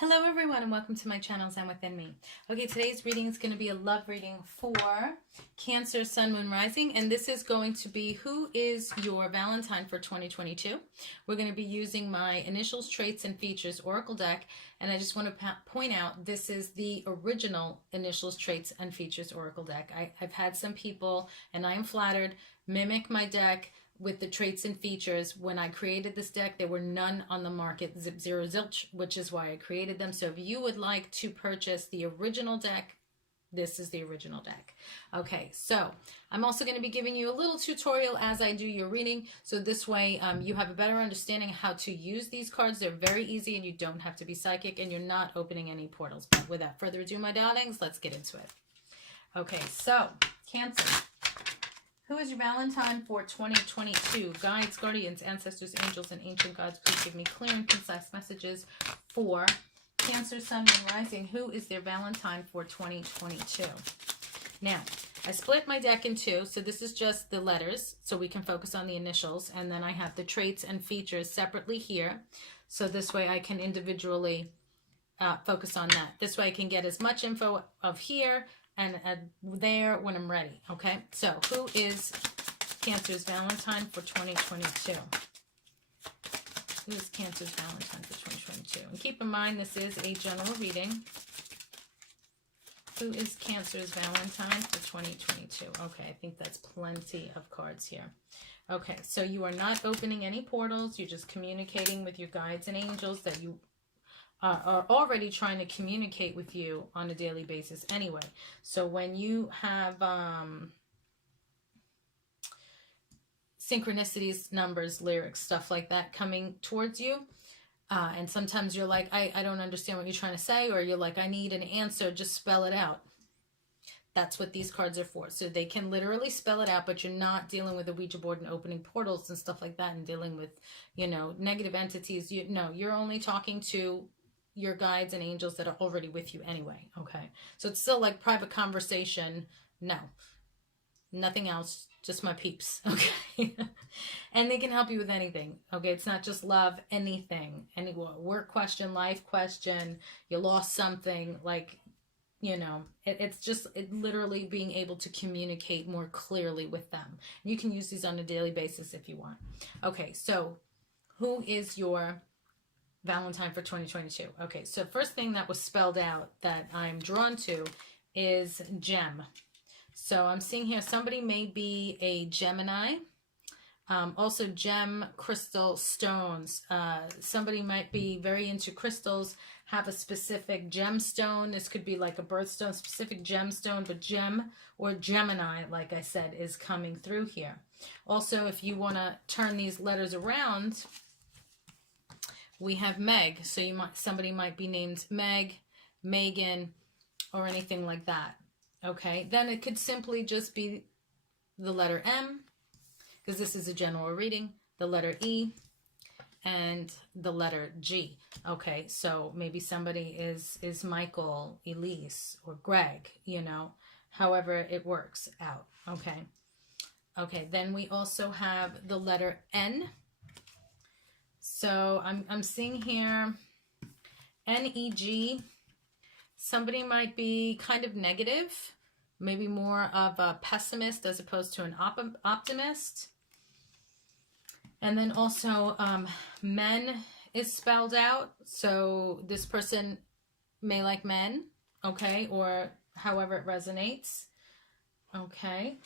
Hello everyone and welcome to my channel, Zen Within Me. Okay, today's reading is going to be a love reading for Cancer, Sun, Moon, Rising, and this is going to be who is your Valentine for 2022. We're going to be using my Initials, Traits, and Features Oracle deck, and I just want to point out this is the original Initials, Traits, and Features Oracle deck. I've had some people, and I am flattered, mimic my deck with the traits and features. When I created this deck, there were none on the market, zip, zero, zilch, which is why I created them. So if you would like to purchase the original deck, this is the original deck. Okay, so I'm also going to be giving you a little tutorial as I do your reading. So this way you have a better understanding how to use these cards. They're very easy and you don't have to be psychic and you're not opening any portals. But without further ado, my darlings, let's get into it. Okay, so Cancer. Who is your Valentine for 2022? Guides, guardians, ancestors, angels, and ancient gods, please give me clear and concise messages for Cancer, Sun, Moon, Rising. Who is their Valentine for 2022? Now, I split my deck in two, so this is just the letters, so we can focus on the initials, and then I have the traits and features separately here, so this way I can individually focus on that. This way I can get as much info of here and there when I'm ready. Okay, so who is Cancer's Valentine for 2022? Who is Cancer's Valentine for 2022? And keep in mind, this is a general reading. Who is Cancer's Valentine for 2022? Okay, I think that's plenty of cards here. Okay, so you are not opening any portals. You're just communicating with your guides and angels that you are already trying to communicate with you on a daily basis anyway. So when you have synchronicities, numbers, lyrics, stuff like that coming towards you, and sometimes you're like, I don't understand what you're trying to say, or you're like, I need an answer, just spell it out. That's what these cards are for. So they can literally spell it out, but you're not dealing with a Ouija board and opening portals and stuff like that and dealing with, you know, negative entities. No, you're only talking to your guides and angels that are already with you anyway. Okay, so it's still like private conversation. No, nothing else, just my peeps. Okay. And they can help you with anything. Okay, it's not just love, anything, any work question, life question, you lost something, like, you know, it's just literally being able to communicate more clearly with them. You can use these on a daily basis if you want. Okay, so who is your Valentine for 2022? Okay, so first thing that was spelled out that I'm drawn to is gem. So I'm seeing here somebody may be a Gemini. Also gem, crystal, stones. Somebody might be very into crystals, have a specific gemstone. This could be like a birthstone, specific gemstone, but gem or Gemini, like I said, is coming through here. Also, if you want to turn these letters around, we have Meg, so somebody might be named Meg, Megan, or anything like that. Okay, then it could simply just be the letter M, because this is a general reading, the letter E, and the letter G. Okay, so maybe somebody is Michael, Elise, or Greg, you know, however it works out. Okay, okay, then we also have the letter N. So I'm seeing here N-E-G. Somebody might be kind of negative, maybe more of a pessimist as opposed to an optimist. And then also men is spelled out. So this person may like men, okay, or however it resonates. Okay.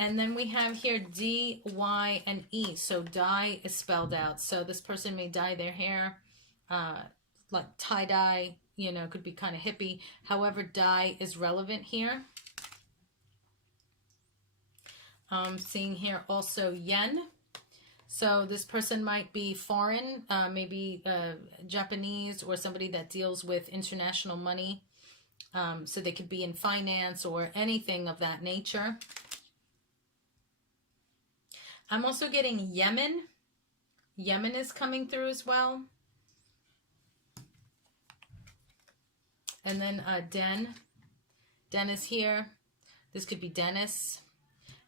And then we have here D, Y, and E. So dye is spelled out. So this person may dye their hair, like tie-dye, you know, could be kind of hippie. However, dye is relevant here. Seeing here also yen. So this person might be foreign, maybe Japanese, or somebody that deals with international money. So they could be in finance or anything of that nature. I'm also getting Yemen. Yemen is coming through as well. And then Den. Den is here. This could be Dennis.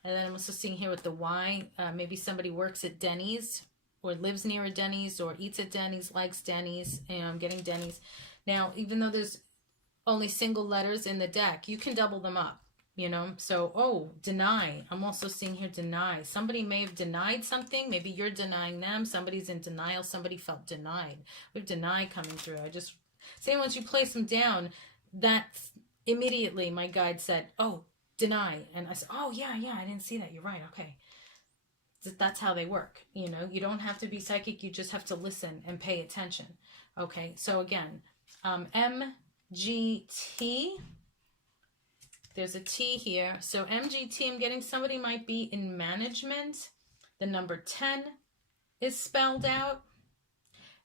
And then I'm also seeing here with the Y, maybe somebody works at Denny's or lives near a Denny's or eats at Denny's, likes Denny's. And I'm getting Denny's. Now, even though there's only single letters in the deck, you can double them up, you know? So, oh, deny. I'm also seeing here deny. Somebody may have denied something. Maybe you're denying them. Somebody's in denial. Somebody felt denied. We have deny coming through. I just say once you place them down, that's immediately my guide said, oh, deny. And I said, oh, yeah, I didn't see that. You're right. Okay. That's how they work. You know, you don't have to be psychic. You just have to listen and pay attention. Okay. So again, MGT. There's a T here. So MGT, I'm getting somebody might be in management. The number 10 is spelled out.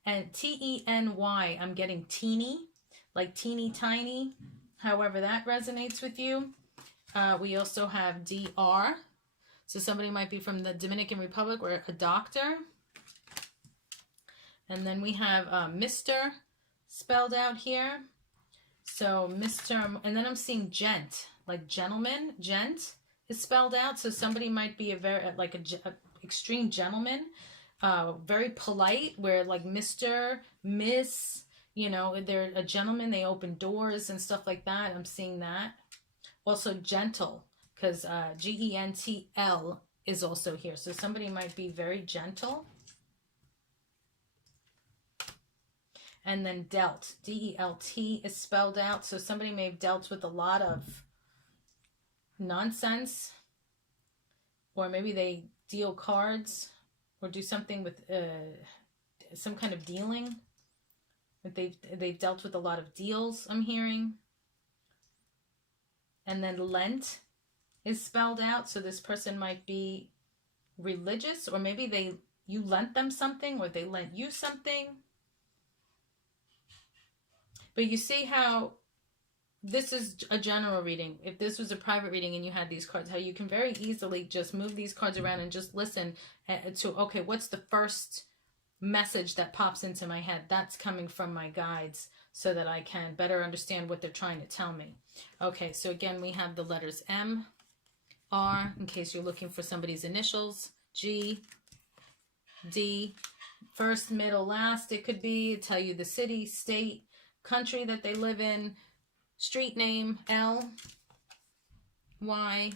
And TENY, I'm getting teeny, like teeny tiny, however that resonates with you. We also have DR. So somebody might be from the Dominican Republic or a doctor. And then we have Mr. spelled out here. So Mr. And then I'm seeing gent, like gentleman. Gent is spelled out. So somebody might be a extreme gentleman, very polite, where like Mr., Miss, you know, they're a gentleman. They open doors and stuff like that. I'm seeing that. Also gentle, because GENTL is also here. So somebody might be very gentle. And then dealt, D-E-L-T is spelled out. So somebody may have dealt with a lot of nonsense, or maybe they deal cards or do something with some kind of dealing. They've dealt with a lot of deals, I'm hearing. And then lent is spelled out. So this person might be religious, or maybe you lent them something, or they lent you something. But you see how this is a general reading. If this was a private reading and you had these cards, how you can very easily just move these cards around and just listen to, okay, what's the first message that pops into my head? That's coming from my guides, so that I can better understand what they're trying to tell me. Okay, so again, we have the letters M, R, in case you're looking for somebody's initials, G, D, first, middle, last. It could be tell you the city, state, country that they live in, street name, L, Y,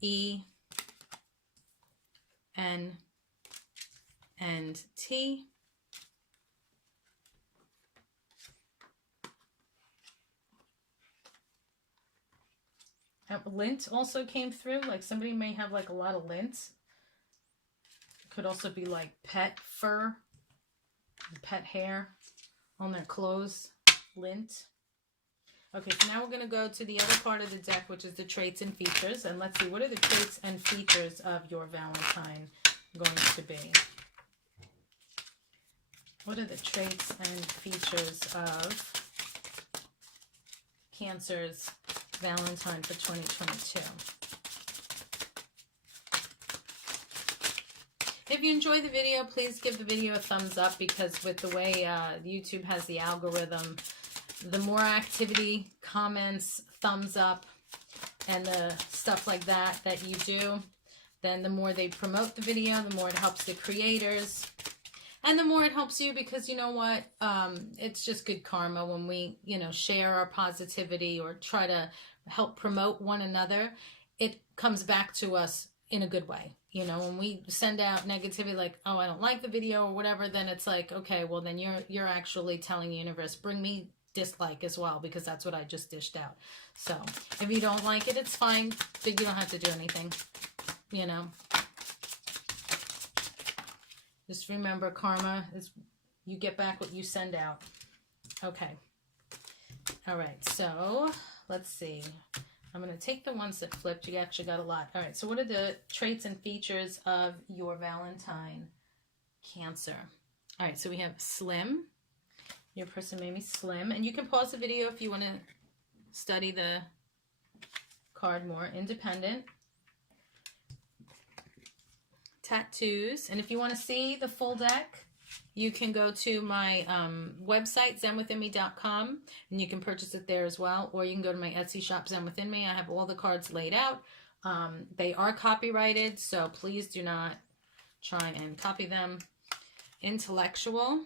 E, N, and T. Lint also came through, like somebody may have like a lot of lint. It could also be like pet fur, pet hair on their clothes, lint. Okay, so now we're going to go to the other part of the deck, which is the traits and features. And let's see, what are the traits and features of your Valentine going to be? What are the traits and features of Cancer's Valentine for 2022? If you enjoy the video, please give the video a thumbs up, because with the way YouTube has the algorithm, the more activity, comments, thumbs up, and the stuff like that you do, then the more they promote the video, the more it helps the creators. And the more it helps you, because you know what? It's just good karma when we, share our positivity or try to help promote one another. It comes back to us in a good way. When we send out negativity, like, oh, I don't like the video or whatever, then it's like, okay, well, then you're actually telling the universe, bring me dislike as well, because that's what I just dished out. So if you don't like it, it's fine, but you don't have to do anything, Just remember, karma is you get back what you send out. Okay. All right, so let's see. I'm going to take the ones that flipped. You actually got a lot. All right, so what are the traits and features of your Valentine, Cancer? All right, so we have slim. Your person may be slim. And you can pause the video if you want to study the card more. Independent. Tattoos. And if you want to see the full deck, you can go to my website, zenwithinme.com, and you can purchase it there as well. Or you can go to my Etsy shop, Zen Within Me. I have all the cards laid out. They are copyrighted, so please do not try and copy them. Intellectual.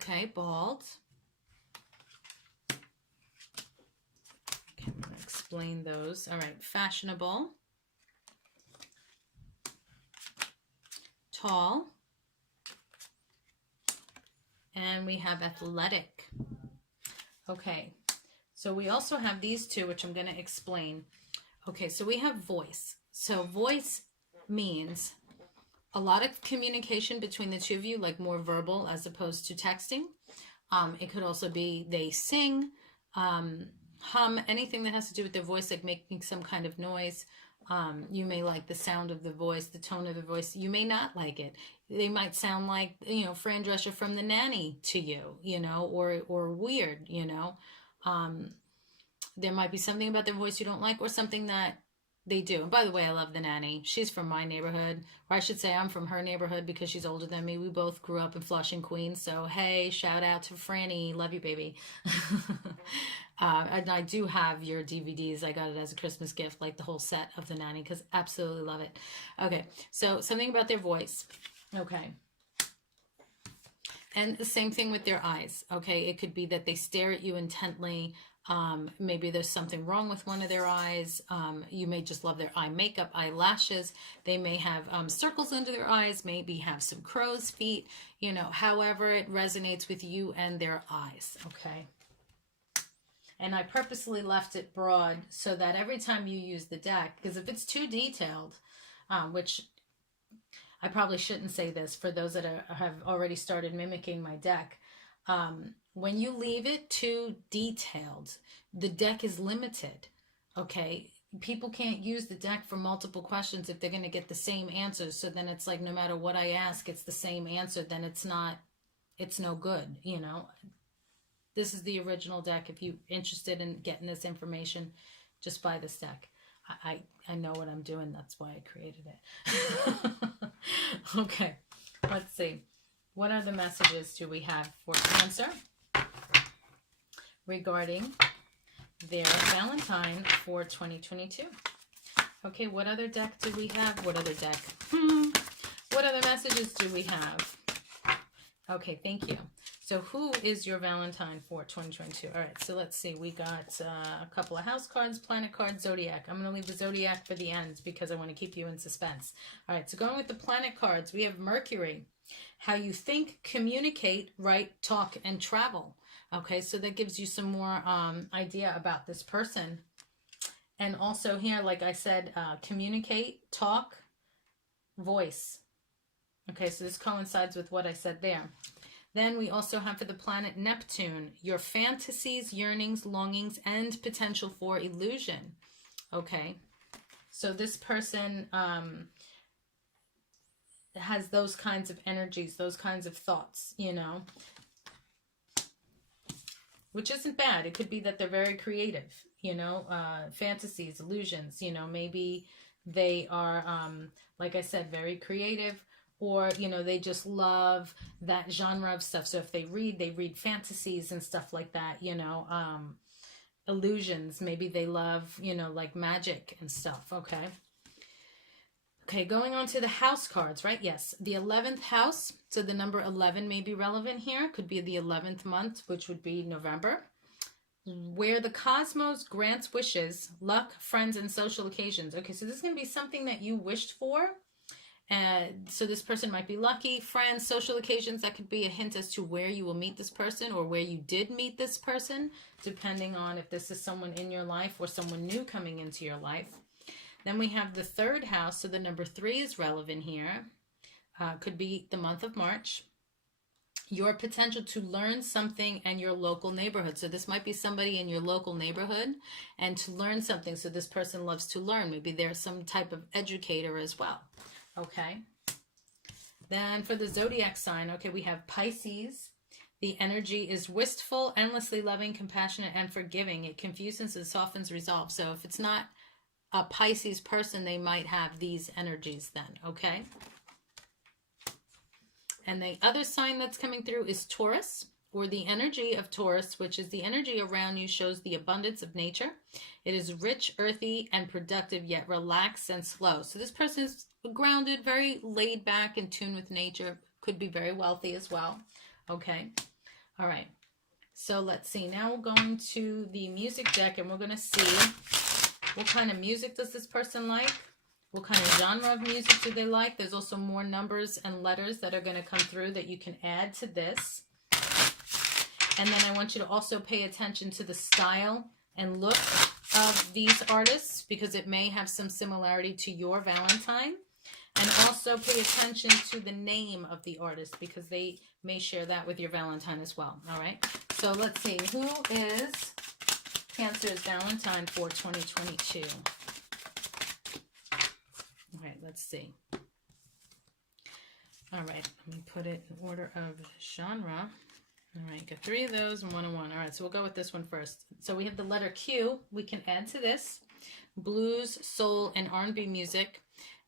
Okay, bald. Okay, I'm going to explain those. All right, fashionable. Tall. And we have athletic. Okay, so we also have these two, which I'm going to explain. Okay, so we have voice. So voice means a lot of communication between the two of you, like more verbal as opposed to texting. It could also be they sing, hum, anything that has to do with their voice, like making some kind of noise. You may like the sound of the voice, the tone of the voice. You may not like it. They might sound like, you know, Fran Drescher from The Nanny to you, you know, or weird, you know. There might be something about their voice you don't like, or something that they do. And by the way, I love The Nanny. She's from my neighborhood, or I should say I'm from her neighborhood because she's older than me. We both grew up in Flushing, Queens. So, hey, shout out to Franny. Love you, baby. And I do have your DVDs. I got it as a Christmas gift, like the whole set of The Nanny, because absolutely love it. Okay, so something about their voice. Okay. And the same thing with their eyes. Okay, it could be that they stare at you intently. Maybe there's something wrong with one of their eyes. You may just love their eye makeup, eyelashes. They may have circles under their eyes, maybe have some crow's feet, you know, however it resonates with you and their eyes, okay? And I purposely left it broad so that every time you use the deck, because if it's too detailed, which I probably shouldn't say this for those that have already started mimicking my deck, when you leave it too detailed, the deck is limited, okay? People can't use the deck for multiple questions if they're going to get the same answers. So then it's like no matter what I ask, it's the same answer. Then it's no good, you know? This is the original deck. If you're interested in getting this information, just buy this deck. I know what I'm doing. That's why I created it. Okay, let's see. What other messages do we have for Cancer regarding their Valentine for 2022? Okay, what other deck do we have? What other deck? What other messages do we have? Okay, thank you. So who is your Valentine for 2022? All right, so let's see. We got a couple of house cards, planet cards, zodiac. I'm going to leave the zodiac for the end because I want to keep you in suspense. All right, so going with the planet cards, we have Mercury. How you think, communicate, write, talk, and travel. Okay, so that gives you some more idea about this person. And also here, like I said, communicate, talk, voice. Okay, so this coincides with what I said there. Then we also have for the planet Neptune, your fantasies, yearnings, longings, and potential for illusion. Okay, so this person has those kinds of energies, those kinds of thoughts, you know, which isn't bad. It could be that they're very creative, you know, fantasies, illusions, you know, maybe they are, like I said, very creative, or, you know, they just love that genre of stuff. So if they read fantasies and stuff like that, you know, illusions. Maybe they love, you know, like magic and stuff, okay? Okay, going on to the house cards, right? Yes, the 11th house. So the number 11 may be relevant here. Could be the 11th month, which would be November. Where the cosmos grants wishes, luck, friends, and social occasions. Okay, so this is going to be something that you wished for. So this person might be lucky, friends, social occasions. That could be a hint as to where you will meet this person or where you did meet this person, depending on if this is someone in your life or someone new coming into your life. Then we have the 3rd house. So the number 3 is relevant here. Could be the month of March. Your potential to learn something in your local neighborhood. So this might be somebody in your local neighborhood and to learn something. So this person loves to learn. Maybe they're some type of educator as well. Okay. Then for the zodiac sign, okay, we have Pisces. The energy is wistful, endlessly loving, compassionate, and forgiving. It confuses and softens resolve. So if it's not a Pisces person, they might have these energies then, okay? And the other sign that's coming through is Taurus, or the energy of Taurus, which is the energy around you, shows the abundance of nature. It is rich, earthy, and productive, yet relaxed and slow. So this person is grounded, very laid back, in tune with nature. Could be very wealthy as well. Okay. All right. So let's see. Now we're going to the music deck, and we're going to see what kind of music does this person like? What kind of genre of music do they like? There's also more numbers and letters that are going to come through that you can add to this. And then I want you to also pay attention to the style and look of these artists, because it may have some similarity to your Valentine. And also pay attention to the name of the artist, because they may share that with your Valentine as well. All right. So let's see. Who is Cancer's Valentine for 2022? All right. Let's see. All right. Let me put it in order of genre. All right. Got 3 of those and 1 and 1. All right. So we'll go with this one first. So we have the letter Q. We can add to this blues, soul, and R&B music.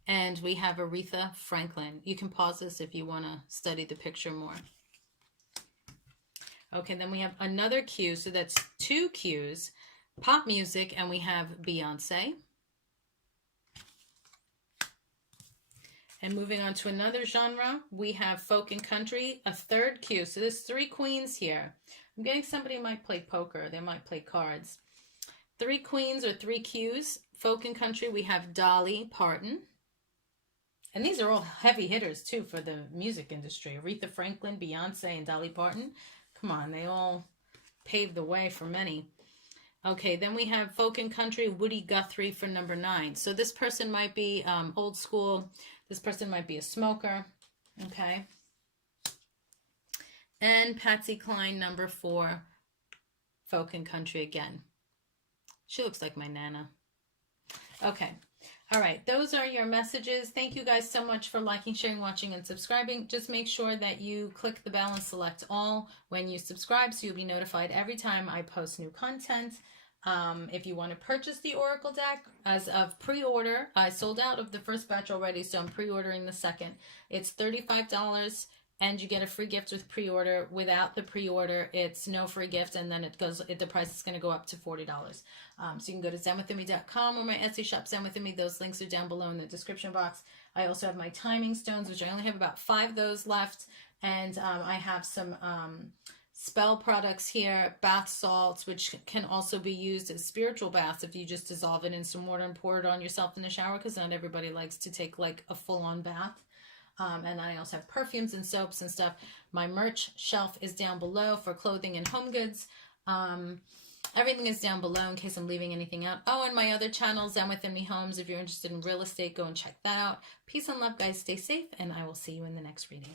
And we have Aretha Franklin. You can pause this if you want to study the picture more. Okay, then we have another Q. So that's 2 Qs. Pop music, and we have Beyonce. And moving on to another genre, we have folk and country, a 3rd Q. So there's 3 queens here. I'm getting somebody who might play poker. They might play cards. 3 queens or 3 Qs. Folk and country, we have Dolly Parton. And these are all heavy hitters, too, for the music industry. Aretha Franklin, Beyonce, and Dolly Parton. Come on, they all paved the way for many. Okay, then we have folk and country, Woody Guthrie for number 9. So this person might be old school. This person might be a smoker. Okay. And Patsy Cline, number 4, folk and country again. She looks like my Nana. Okay. All right, those are your messages. Thank you guys so much for liking, sharing, watching, and subscribing. Just make sure that you click the bell and select all when you subscribe, so you'll be notified every time I post new content. If you want to purchase the Oracle deck, as of pre-order, I sold out of the first batch already, so I'm pre-ordering the second. It's $35, and you get a free gift with pre-order. Without the pre-order, it's no free gift, and then the price is going to go up to $40. So you can go to zenwithinme.com or my Etsy shop, Zen Within Me. Those links are down below in the description box. I also have my timing stones, which I only have about 5 of those left, and I have some spell products here, bath salts, which can also be used as spiritual baths if you just dissolve it in some water and pour it on yourself in the shower, because not everybody likes to take like a full-on bath. And I also have perfumes and soaps and stuff. My merch shelf is down below for clothing and home goods. Everything is down below in case I'm leaving anything out. Oh, and my other channel, Zen Within Me Homes. If you're interested in real estate, go and check that out. Peace and love, guys. Stay safe, and I will see you in the next reading.